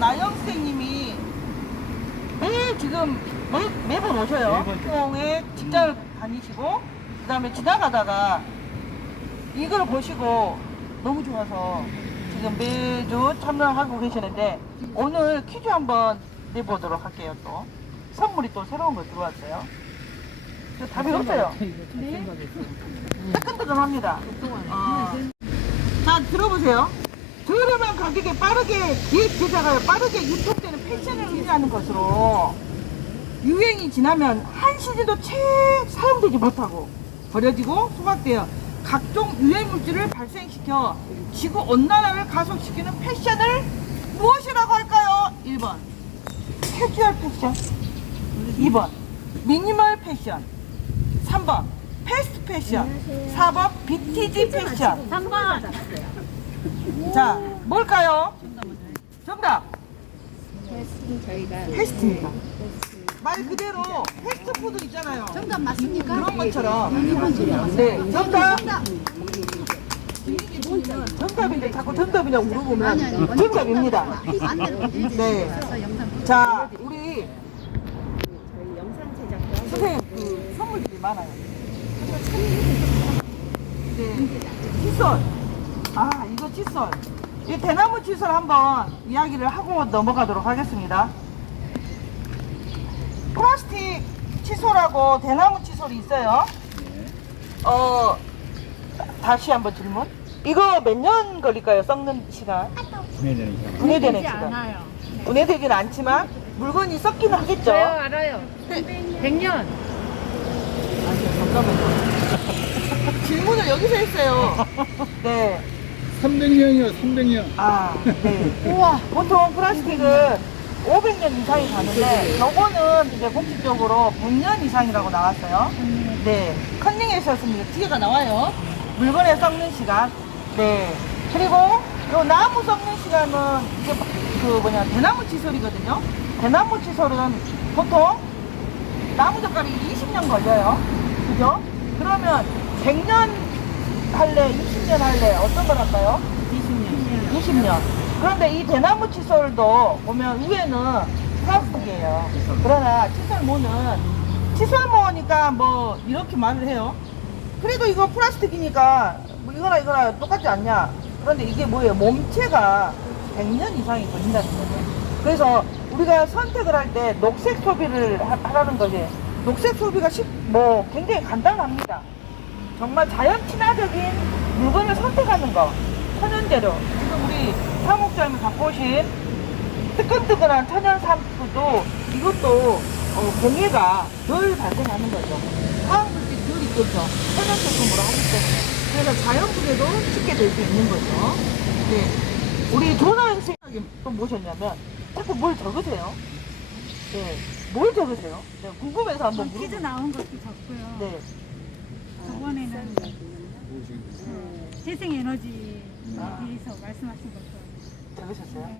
나영 선생님이 매일 지금 매, 매번 오셔요. 홍에 직장을 음. 다니시고 그 다음에 지나가다가 이걸 보시고 너무 좋아서 지금 매주 참여하고 계시는데 오늘 퀴즈 한번 내보도록 할게요 또. 선물이 또 새로운 거 들어왔어요. 저 답이 음. 없어요. 네? 네. 음. 뜨끈뜨끈합니다. 어. 아. 자 들어보세요. 저렴한 가격에 빠르게 기획 제작하여 빠르게 유통되는 패션을 의미하는 것으로 유행이 지나면 한 시즌도 채 사용되지 못하고 버려지고 소각되어 각종 유해 물질을 발생시켜 지구 온난화를 가속시키는 패션을 무엇이라고 할까요? 1번. 캐주얼 패션. 2번. 미니멀 패션. 3번. 패스트 패션. 4번. 빈티지 패션. 3번. 자 뭘까요? 정답. 저희가 패스트입니다. 말 그대로 패스트푸드 있잖아요. 정답 맞습니까? 그런 것처럼. 이번 주에 네 정답. 정답인데 자꾸 정답이냐고 물어보면 정답입니다. 안 되는 네. 영상 자 우리 저희 영상 제작과 선생님 그 선물들이 많아요. 네. 칫솔 아 칫솔 이 대나무 칫솔 한번 이야기를 하고 넘어가도록 하겠습니다 플라스틱 칫솔하고 대나무 칫솔이 있어요 어 다시 한번 질문 이거 몇 년 걸릴까요 썩는 시간 분해되는 시간. 분해되는 시간 분해되진 않지만 물건이 썩기는 하겠죠 저요 알아요. 100년. 잠깐만요. 질문을 여기서 했어요. 네. 300년이요, 300년. 아, 네. 우와. 보통 플라스틱은 500년 이상이 가는데, 요거는 이제 공식적으로 100년 이상이라고 나왔어요. 네. 컨닝했었습니다. 뒤에가 나와요. 물건의 썩는 시간. 네. 그리고 요 나무 썩는 시간은 이제 그 뭐냐, 대나무 칫솔이거든요. 대나무 칫솔은 보통 나무 젓갈이 20년 걸려요. 그죠? 그러면 100년 할래, 20년 할래, 어떤 걸 할까요? 20년. 20년. 그런데 이 대나무 칫솔도 보면 위에는 플라스틱이에요. 그러나 칫솔모는 칫솔모니까 뭐 이렇게 말을 해요. 그래도 이거 플라스틱이니까 뭐 이거나 이거나 똑같지 않냐? 그런데 이게 뭐예요? 몸체가 100년 이상이 걸린다는 거죠. 그래서 우리가 선택을 할 때 녹색 소비를 하- 하라는 거지. 녹색 소비가 쉽, 뭐 굉장히 간단합니다. 정말 자연 친화적인 물건을 선택하는 거. 천연재료. 지금 우리 사목장님 갖고 오신 뜨끈뜨끈한 천연 샴푸도 이것도 어, 병해가 덜 발생하는 거죠. 화학 물질이 덜 있겠죠. 천연 제품으로 하기 때문에. 그래서 자연분해도 쉽게 될 수 있는 거죠. 네. 우리 조나영 생각이 또 무엇이었냐면 자꾸 뭘 적으세요? 네. 뭘 적으세요? 네, 궁금해서 한번 퀴즈 물어볼게요. 나온 것도 적고요. 네. 저번에는 재생에너지에 대해서 말씀하신 것도 적으셨어요?